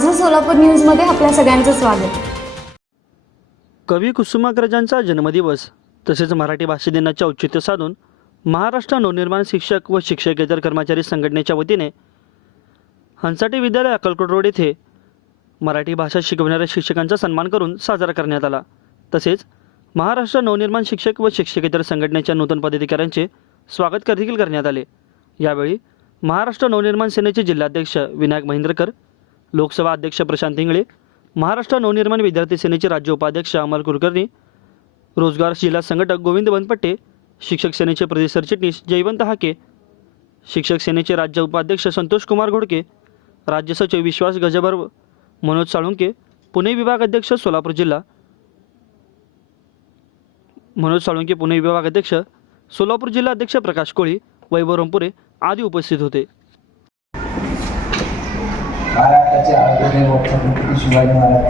माझं सोलापूर न्यूजमध्ये आपल्या सगळ्यांचं स्वागत. कवी कुसुमाग्रजांचा जन्मदिवस तसेच मराठी भाषा दिनाचे औचित्य साधून महाराष्ट्र नवनिर्माण शिक्षक व शिक्षकेतर कर्मचारी संघटनेच्या वतीने हंसाटे विद्यालय अक्कलकोट रोड येथे मराठी भाषा शिकवणाऱ्या शिक्षकांचा सन्मान करून साजरा करण्यात आला. तसेच महाराष्ट्र नवनिर्माण शिक्षक व शिक्षकेतर संघटनेच्या नूतन पदाधिकाऱ्यांचे स्वागत देखील करण्यात आले. यावेळी महाराष्ट्र नवनिर्माण सेनेचे जिल्हाध्यक्ष विनायक महेंद्रकर, लोकसभा अध्यक्ष प्रशांत इंगळे, महाराष्ट्र नवनिर्माण विद्यार्थी सेनेचे राज्य उपाध्यक्ष अमर कुलकर्णी, रोजगार जिल्हा संघटक गोविंद बनपट्टे, शिक्षक सेनेचे प्रदेश सरचिटणीस जयवंत हाके, शिक्षक सेनेचे राज्य उपाध्यक्ष संतोष कुमार घोडके, राज्य सचिव विश्वास गजबर, मनोज साळुंके, पुणे विभाग अध्यक्ष सोलापूर जिल्हा मनोज साळुंके, पुणे विभाग अध्यक्ष सोलापूर जिल्हा अध्यक्ष प्रकाश कोळी, वैभव रंपुरे आदी उपस्थित होते. महाराष्ट्राचे आराध्य छत्रपती शिवाजी महाराज,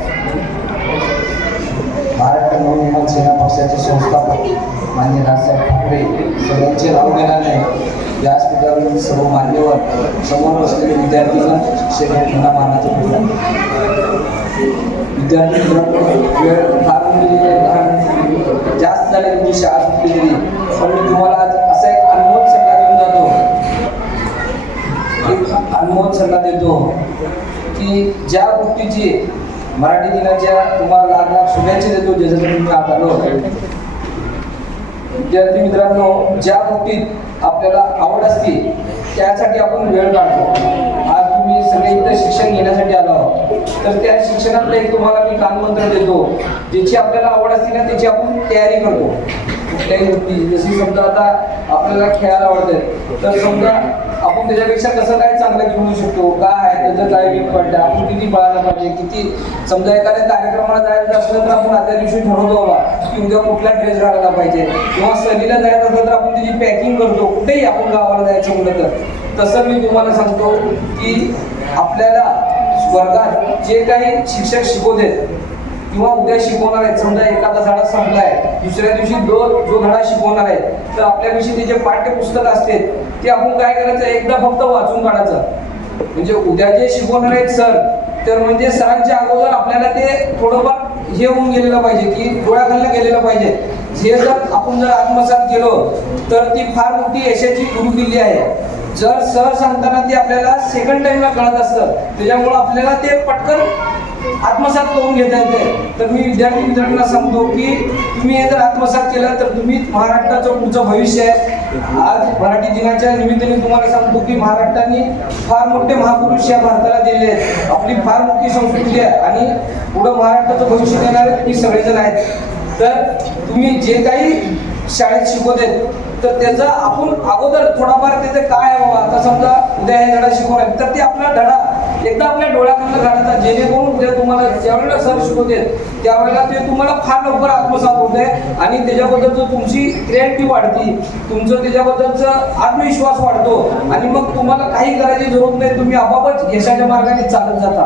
महाराष्ट्र नवनिर्माण सेना पक्षाचे संस्थापक मान्य राजसाहेब ठाकरे सगळ्यांचे नाव घेणार नाही. व्यासपीठावरील सर्व मान्यवर, समोर बसलेले विद्यार्थीगण, शिक्षक यांना मानाचं भेटलं. विद्यार्थी वेळ फार जास्त झाले, तुमची शाळा सुटली तरी पण मी तुम्हाला आज असा एक अनमोल सल्ला देऊन जातो, एक अनमोल सल्ला देतो की ज्या गोष्टीची मराठी दिनाच्या तुम्हाला लाख लाख शुभेच्छा देतो, ज्याच्यासाठी तुम्ही आज आलो. विद्यार्थी मित्रांनो, ज्या गोष्टीत आपल्याला आवड असते त्यासाठी आपण वेळ काढतो. आज तुम्ही सगळे इथं शिक्षण घेण्यासाठी आलो तर त्या शिक्षणातलं एक तुम्हाला मी कानमंत्र देतो, ज्याची आपल्याला आवड असते ना त्याची आपण तयारी करतो. कुठल्याही गोष्टी जशी समजा आता आपल्याला खेळायला आवडते तर समजा आपण त्याच्यापेक्षा कसं काय चांगलं खेळू शकतो, काय आहे त्याचं काय वेग पडतं, आपण किती पळायला पाहिजे, किती समजा एखाद्या कार्यक्रमाला जायचं असलं तर आपण आदल्या दिवशी ठरवतो बाबा की उद्या कुठला ड्रेस घालायला पाहिजे, किंवा सहलीला जायचं असलं तर आपण त्याची पॅकिंग करतो. कुठेही आपण गावाला जायचं म्हटलं तर तसं मी तुम्हाला सांगतो की आपल्याला वर्गात जे काही शिक्षक शिकवतात किंवा उद्या शिकवणार आहेत, समजा एखादा धडा संपलाय, दुसऱ्या दिवशी जो धडा शिकवणार आहे तर आपल्याविषयी त्याचे पाठ्यपुस्तक असते ते आपण काय करायचं, एकदा फक्त वाचून काढायचं. म्हणजे उद्या जे शिकवणार आहेत सर, तर म्हणजे सरांच्या अगोदर आपल्याला ते थोडंफार हे होऊन गेलेलं पाहिजे की डोळ्याखालनं गेलेलं पाहिजे. हे जर आपण जर आत्मसात केलो तर ती फार मोठी यशाची गुरुकिल्ली आहे. जर सर सांगताना ते आपल्याला सेकंड टाइमला कळत असतं, त्याच्यामुळं आपल्याला ते पटकन आत्मसात करून घेता येते. तर मी विद्यार्थी मित्रांना सांगतो की तुम्ही हे जर आत्मसात केलं तर तुम्ही महाराष्ट्राचं पुढचं भविष्य आहे. आज मराठी दिनाच्या निमित्ताने तुम्हाला सांगतो की महाराष्ट्राने फार मोठे महापुरुष या भारताला दिलेले आहेत. आपली फार मोठी संस्कृती आहे आणि पुढं महाराष्ट्राचं भविष्य देणारे तुम्ही सगळेजण आहेत. तर तुम्ही जे काही शाळेत शिकवते तर त्याचा आपण अगोदर थोडाफार त्याचं काय बाबा, आता समजा उद्या हे धडा शिकवणार तर ते आपला धडा एकदा आपल्या डोळ्याकडनं काढायचा, जेणेकरून उद्या तुम्हाला ज्यावेळेला सर शिकवते त्यावेळेला ते तुम्हाला फार लवकर आत्मसात होते आणि त्याच्याबद्दलचं तुमची क्रिएटिव्हिटी वाढती, तुमचं त्याच्याबद्दलचं आत्मविश्वास वाढतो आणि मग तुम्हाला काही करायची जरूरत नाही, तुम्ही आपापच यशाच्या मार्गाने चालत जाता.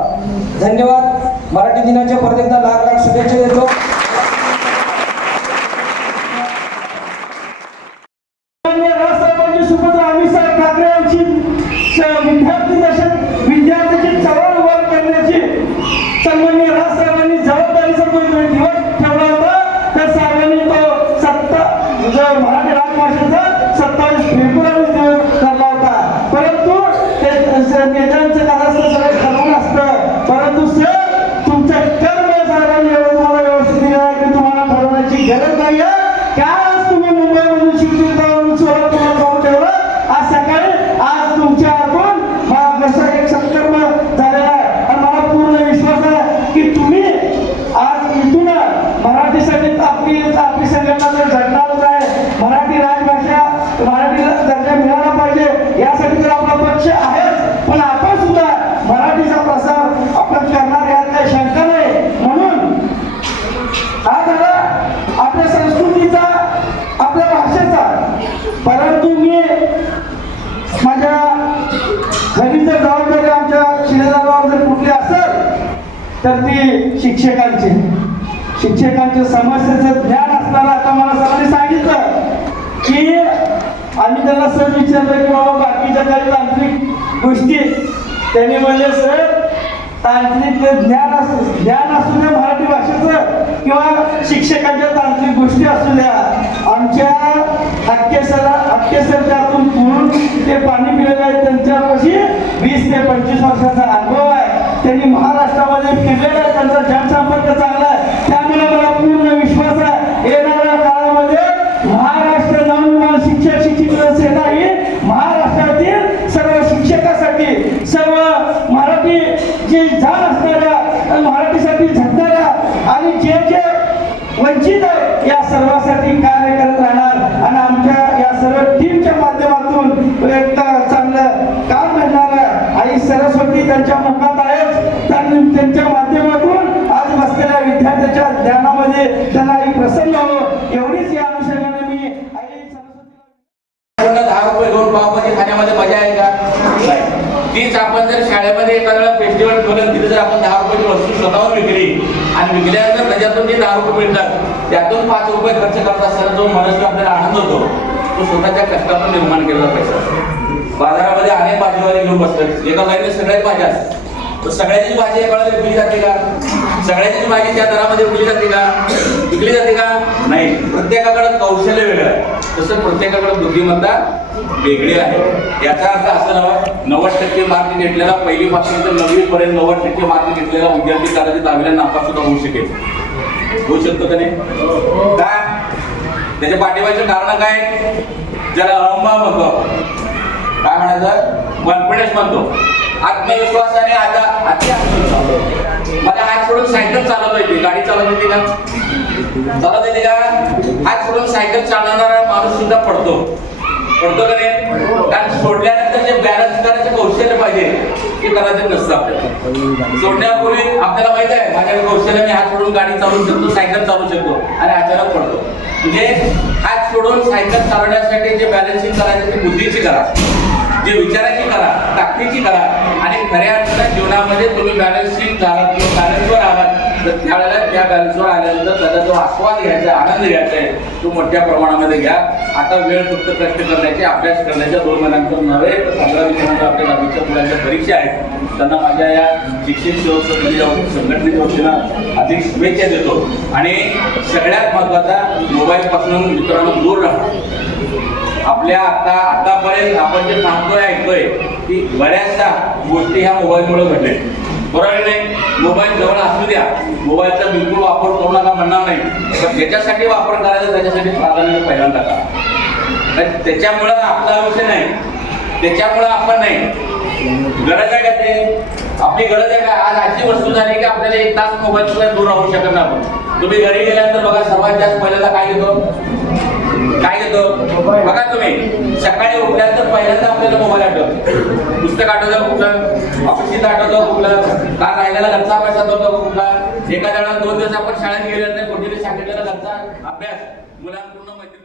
धन्यवाद. मराठी दिनाच्या परत एकदा लाख लाख शुभेच्छा देतो. विद्यार्थ्याची चळवळ उभा करण्याची सन्माननीय राजसाहेबांनी जबाबदारीचा दिवस ठेवला होता. त्या साहेबांनी तो मराठी राजभाषेचा 27 फेब्रुवारी ठरला होता. परंतु नेत्यांचं असतं सगळं ठरवून असतं, परंतु सर तुमचं कर्म साहेबांनी एवढं तुम्हाला व्यवस्थित दिलं आहे की तुम्हाला ठरवण्याची गरज नाही आहे. काय तुम्ही मुंबईमधून शिक्षण जाऊन सोलापूरला जाऊन ठेवलं, आज सकाळी आज तुमच्या हातून एक सत्कर्म झालेला आहे आणि मला पूर्ण विश्वास आहे की तुम्ही आज इथून मराठीसाठी आपली संघटना जर झटणारच आहे, मराठी राजभाषा मराठीला दर्जा मिळाला पाहिजे यासाठी तर आपला पक्ष आहेच, पण आपण सुद्धा मराठीचा प्रसार आपण करणार यात काही शंका नाही. म्हणून हा झाला आपल्या संस्कृतीचा, आपल्या भाषेचा. परंतु मी माझ्या घरी जर जबाबदारी आमच्या शिलेदारावर जर कुठली असेल तर ती शिक्षकांच्या समस्येचं ज्ञान असताना आता मला सरांनी सांगितलं की आम्ही त्यांना सर विचारलं की बाबा बाकीच्या काही तांत्रिक गोष्टी त्यांनी म्हणले सर तांत्रिक ज्ञान असू द्या मराठी भाषेचं किंवा शिक्षकांच्या तांत्रिक गोष्टी असू द्या, आमच्या अक्केसरच्यातून पुरून ते पाणी पिलेलं आहे. त्यांच्यापाशी 20 ते 25 वर्षाचा अनुभव आहे. त्यांनी महाराष्ट्रामध्ये फिरलेला आहे, त्यांचा जनसंपर्क चांगला आहे. त्यामुळे मला पूर्ण विश्वास आहे येणाऱ्या काळामध्ये महाराष्ट्र नवनिर्माण शिक्षक शिक्षिका सेना ही महाराष्ट्रातील सर्व शिक्षकासाठी, सर्व मराठी जे जाण असणाऱ्या, मराठीसाठी झटणाऱ्या आणि जे जे वंचित आहे या सर्वांसाठी कार्य करत राहणार आणि आमच्या या सर्व टीमच्या माध्यमातून एक चांगलं काम करणार आहे. आई सरस्वती त्यांच्या मुखात आहेत, त्यांच्या माध्यमातून आज बसलेल्या विद्यार्थ्यांच्या ज्ञानामध्ये त्यांना आई प्रसन्न हो, एवढीच या अनुषंगाने मी आई सरस्वती 10 रुपये घेऊन पावभाजी खाण्यामध्ये मजा आहे का? तीच आपण जर शाळेमध्ये एखाद्या फेस्टिवल ठेवलं, तिथे जर आपण 10 रुपयाची वस्तू स्वतःहून विकली आणि विकल्यानंतर त्याच्यातून जे 10 रुपये मिळतात त्यातून 5 रुपये खर्च करत असताना जो मनस्वी आपल्याला आनंद होतो तो स्वतःच्या कष्टातून निर्माण केलेला पैसा. बाजारामध्ये अनेक भाजीवाले घेऊन बसतात, एका लाईनने सगळ्याच भाज्या असतात, तर सगळ्याची भाजी एका वेळेला विकली जाते का? सगळ्याची भाजी त्या दरामध्ये विकली जाते का? विकली जाते का? नाही. प्रत्येकाकडे कौशल्य वेगळं आहे, तसं प्रत्येकाकडे बुद्धिमत्ता वेगळी आहे. याचा अर्थ असं नव्हे 90% मार्क घेतलेला पहिलीपासून तर 9वी पर्यंत 90% मार्क घेतलेला विद्यार्थी कदाचित 10वीला नापास सुद्धा होऊ शकेल. होऊ शकतो का नाही? का? त्याच्या पाठीमागचं कारण काय? ज्याला अहंभाव म्हणतो, काय म्हणायचं, कॉन्फिडन्स म्हणतो, आत्मविश्वासाने अति आत्मविश्वास. माझा हात सोडून सायकल चालवता येते, गाडी चालवता येते का? चालवता येते का? हात सोडून सायकल चालवणारा माणूस सुद्धा पडतो का नाही? कारण सोडल्यानंतर जे बॅलन्स करायचं कौशल्य पाहिजे ते कदाचित नसतं आपल्याला. सोडण्यापूर्वी आपल्याला माहित आहे माझ्याकडे कौशल्य, मी हात सोडून गाडी चालवू शकतो, सायकल चालवू शकतो, आणि अचानक पडतो. म्हणजे हात सोडून सायकल चालवण्यासाठी जे बॅलन्सिंग करायचं ते बुद्धीची करा, जे विचाराची करा, ताकदीची करा, आणि खऱ्या अर्थाने जीवनामध्ये तुम्ही बॅलन्सिंग झालात किंवा बॅलन्सवर आलात तर त्यावेळेला त्या बॅलन्सवर आल्यानंतर त्याचा जो आस्वाद घ्यायचा आहे, आनंद घ्यायचा आहे, तो मोठ्या प्रमाणामध्ये घ्या. आता वेळ फक्त कष्ट करण्याचे, अभ्यास करण्याच्या 2 महिन्यांतर नव्हे तर 15 दिवसांच्या आपल्या दहावीच्या मुलांच्या परीक्षा आहेत. त्यांना माझ्या या शिक्षक सेवक समितीच्या संघटनेच्या वतीनं अधिक शुभेच्छा देतो. आणि सगळ्यात महत्त्वाचा, मोबाईलपासून मित्रांनो दूर राहा. आपल्या आतापर्यंत आपण जे सांगतोय ऐकतोय की बऱ्याचशा गोष्टी ह्या मोबाईलमुळे घडल्या, बरोबर नाही? मोबाईल जवळ असू द्या, मोबाईलचा बिलकुल वापर करू नका म्हणणार नाही, पण ज्याच्यासाठी वापर करायचा त्याच्यासाठी प्राधान्य पहिल्यांदा टाका. त्याच्यामुळं आपला विषय नाही, त्याच्यामुळं आपण नाही. गरज आहे का ते? आपली गरज आहे का? आज अशी वस्तू झाली की आपल्याला 1 तास मोबाईलशिवाय दूर राहू शकत नाही आपण. तुम्ही घरी गेल्यानंतर बघा, सर्वात जास्त पहिल्यांदा काय घेतो? बघा तुम्ही सकाळी उठल्यानंतर पहिल्यांदा आपल्याला मोबाईल आठवतो, पुस्तक आठवतं कुठलं, ऑफिसचं आठवतं कुठलं, का राहिलेला घरचा अभ्यास आठवतो कुठला, एखाद्या वेळेला 2 दिवस आपण शाळेत गेल्यानंतर कुठेतरी सांगितलेला घरचा अभ्यास मुलांपूर्ण मैत्री